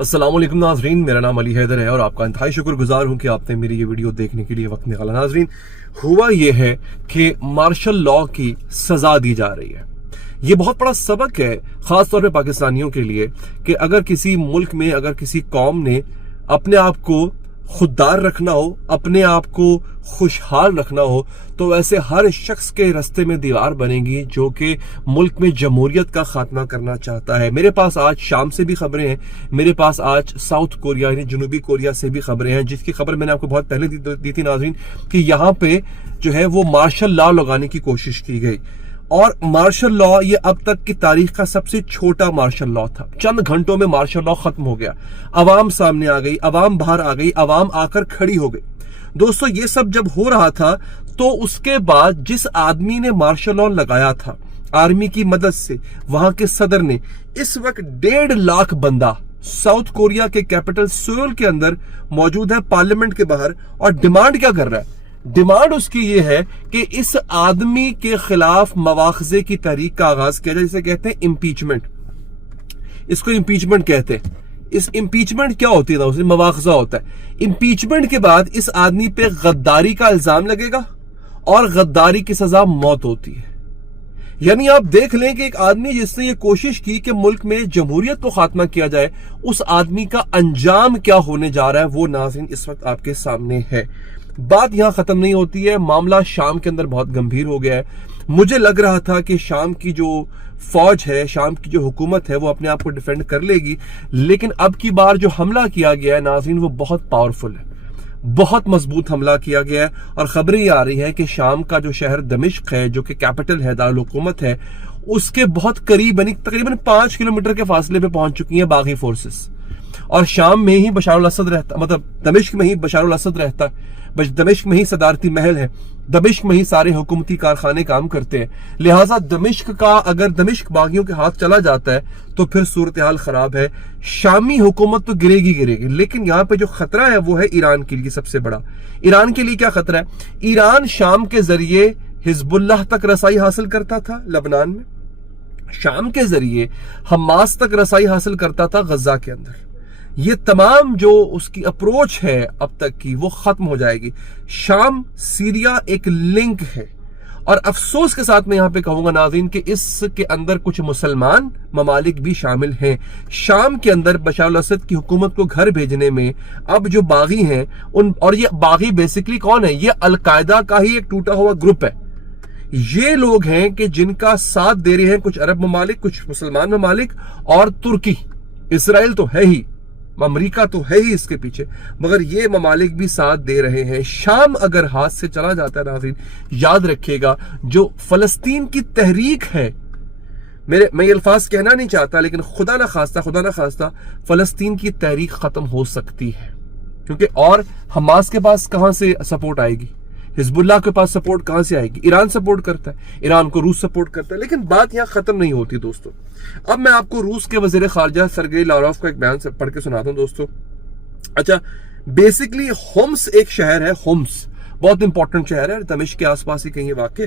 السلام علیکم ناظرین، میرا نام علی حیدر ہے اور آپ کا انتہائی شکر گزار ہوں کہ آپ نے میری یہ ویڈیو دیکھنے کے لیے وقت نکالا۔ ناظرین، ہوا یہ ہے کہ مارشل لاء کی سزا دی جا رہی ہے۔ یہ بہت بڑا سبق ہے خاص طور پہ پاکستانیوں کے لیے کہ اگر کسی ملک میں اگر کسی قوم نے اپنے آپ کو خوددار رکھنا ہو، اپنے آپ کو خوشحال رکھنا ہو، تو ویسے ہر شخص کے رستے میں دیوار بنے گی جو کہ ملک میں جمہوریت کا خاتمہ کرنا چاہتا ہے۔ میرے پاس آج شام سے بھی خبریں ہیں، میرے پاس آج ساؤتھ کوریا یعنی جنوبی کوریا سے بھی خبریں ہیں، جس کی خبر میں نے آپ کو بہت پہلے دی تھی ناظرین کہ یہاں پہ جو ہے وہ مارشل لاء لگانے کی کوشش کی گئی، اور مارشل لاء یہ اب تک کی تاریخ کا سب سے چھوٹا مارشل لاء تھا۔ چند گھنٹوں میں مارشل لاء ختم ہو گیا، عوام سامنے آ گئی، عوام باہر آ گئی، عوام آ کر کھڑی ہو گئی۔ دوستو، یہ سب جب ہو رہا تھا تو اس کے بعد جس آدمی نے مارشل لاء لگایا تھا آرمی کی مدد سے، وہاں کے صدر نے اس وقت 1.5 لاکھ بندہ ساؤتھ کوریا کے کیپٹل سیول کے اندر موجود ہے، پارلیمنٹ کے باہر، اور ڈیمانڈ کیا کر رہا ہے؟ ڈیمانڈ اس کی یہ ہے کہ اس آدمی کے خلاف مواخذے کی تحریک کا آغاز کیا جائے، جسے کہتے ہیں امپیچمنٹ۔ اس کو امپیچمنٹ کہتے ہیں۔ اس امپیچمنٹ کیا ہوتی ہے؟ اسے مواخذہ ہوتا ہے۔ امپیچمنٹ کے بعد اس آدمی پہ غداری کا الزام لگے گا اور غداری کی سزا موت ہوتی ہے۔ یعنی آپ دیکھ لیں کہ ایک آدمی جس نے یہ کوشش کی کہ ملک میں جمہوریت کو خاتمہ کیا جائے، اس آدمی کا انجام کیا ہونے جا رہا ہے وہ ناظرین اس وقت آپ کے سامنے ہے۔ بات یہاں ختم نہیں ہوتی ہے، معاملہ شام کے اندر بہت گمبھیر ہو گیا ہے۔ مجھے لگ رہا تھا کہ شام کی جو فوج ہے، شام کی جو حکومت ہے، وہ اپنے آپ کو ڈیفینڈ کر لے گی، لیکن اب کی بار جو حملہ کیا گیا ہے ناظرین وہ بہت پاورفل ہے، بہت مضبوط حملہ کیا گیا ہے، اور خبریں یہ آ رہی ہیں کہ شام کا جو شہر دمشق ہے جو کہ کیپٹل ہے، دارالحکومت ہے، اس کے بہت قریب یعنی تقریباً 5 کلومیٹر کے فاصلے پہ پہنچ چکی ہیں باغی فورسز، اور شام میں ہی بشار الاسد رہتا، مطلب دمشق میں ہی بشار الاسد رہتا ہے، دمشق میں ہی صدارتی محل ہے، دمشق میں ہی سارے حکومتی کارخانے کام کرتے ہیں، لہٰذا دمشق کا اگر دمشق باغیوں کے ہاتھ چلا جاتا ہے تو پھر صورتحال خراب ہے۔ شامی حکومت تو گرے گی، لیکن یہاں پہ جو خطرہ ہے وہ ہے ایران کے لیے سب سے بڑا۔ ایران کے لیے کیا خطرہ ہے؟ ایران شام کے ذریعے حزب اللہ تک رسائی حاصل کرتا تھا لبنان میں، شام کے ذریعے حماس تک رسائی حاصل کرتا تھا غزہ کے اندر۔ یہ تمام جو اس کی اپروچ ہے اب تک کی وہ ختم ہو جائے گی۔ شام سیریا ایک لنک ہے، اور افسوس کے ساتھ میں یہاں پہ کہوں گا ناظرین کہ اس کے اندر کچھ مسلمان ممالک بھی شامل ہیں۔ شام کے اندر بشار الاسد کی حکومت کو گھر بھیجنے میں اب جو باغی ہیں اور یہ باغی بیسیکلی کون ہے؟ یہ القاعدہ کا ہی ایک ٹوٹا ہوا گروپ ہے۔ یہ لوگ ہیں کہ جن کا ساتھ دے رہے ہیں کچھ عرب ممالک، کچھ مسلمان ممالک اور ترکی، اسرائیل تو ہے ہی، امریکہ تو ہے ہی اس کے پیچھے، مگر یہ ممالک بھی ساتھ دے رہے ہیں۔ شام اگر ہاتھ سے چلا جاتا ہے ناظرین، یاد رکھیے گا جو فلسطین کی تحریک ہے، میں یہ الفاظ کہنا نہیں چاہتا لیکن خدا نہ خواستہ فلسطین کی تحریک ختم ہو سکتی ہے، کیونکہ اور حماس کے پاس کہاں سے سپورٹ آئے گی؟ حزب اللہ کے پاس سپورٹ کہاں سے آئے گی؟ ایران سپورٹ کرتا ہے، ایران کو روس سپورٹ کرتا ہے۔ لیکن بات یہاں ختم نہیں ہوتی دوستو۔ اب میں آپ کو روس کے وزیر خارجہ سرگئی لاروف کا ایک بیان سے پڑھ کے سناتا ہوں دوستو۔ اچھا، بیسیکلی ہومس ایک شہر ہے، ہومس بہت امپورٹنٹ شہر ہے، دمشق کے آس پاس ہی کہیں واقع۔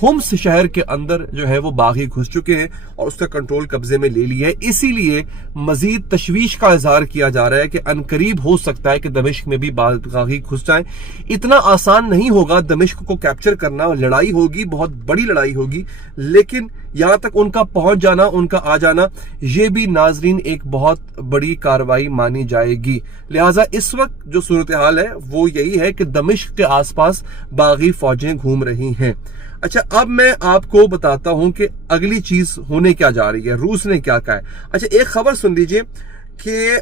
ہومس شہر کے اندر جو ہے وہ باغی گھس چکے ہیں اور اس کا کنٹرول قبضے میں لے لیا ہے، اسی لیے مزید تشویش کا اظہار کیا جا رہا ہے کہ عنقریب ہو سکتا ہے کہ دمشق میں بھی باغی گھس جائیں۔ اتنا آسان نہیں ہوگا دمشق کو کیپچر کرنا، لڑائی ہوگی، بہت بڑی لڑائی ہوگی، لیکن یہاں تک ان کا پہنچ جانا، ان کا آ جانا، یہ بھی ناظرین ایک بہت بڑی کارروائی مانی جائے گی۔ لہٰذا اس وقت جو صورتحال ہے وہ یہی ہے کہ دمشق کے آس پاس باغی فوجیں گھوم رہی ہیں۔ اچھا، اب میں آپ کو بتاتا ہوں کہ اگلی چیز ہونے کیا جا رہی ہے، روس نے کیا کہا ہے۔ اچھا، ایک خبر سن لیجئے کہ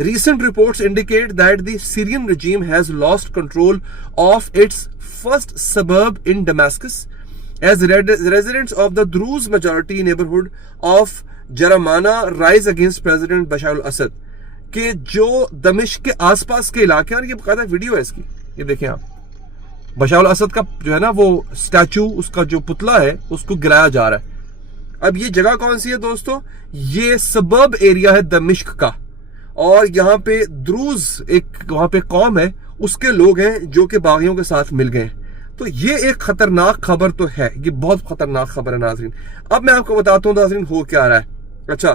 recent reports indicate that the Syrian regime has lost control of its first suburb in Damascus as residents of the Druze majority neighborhood of Jaramana rise against President Bashar al-Assad۔ کہ جو دمشق کے آس پاس کے علاقے، اور یہ باقاعدہ ویڈیو ہے اس کی، یہ دیکھیں آپ، بشار الاسد کا جو ہے نا وہ سٹیچو، اس کا جو پتلا ہے اس کو گرایا جا رہا ہے۔ اب یہ جگہ کون سی ہے دوستو؟ یہ سبرب ایریا ہے دمشق کا، اور یہاں پہ دروز ایک وہاں پہ قوم ہے، اس کے لوگ ہیں جو کہ باغیوں کے ساتھ مل گئے ہیں۔ تو یہ ایک خطرناک خبر تو ہے، یہ بہت خطرناک خبر ہے ناظرین۔ اب میں آپ کو بتاتا ہوں ناظرین ہو کیا رہا ہے۔ اچھا،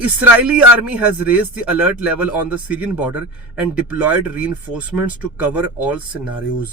Israeli army has raised the alert level on the Syrian border and deployed reinforcements to cover all scenarios।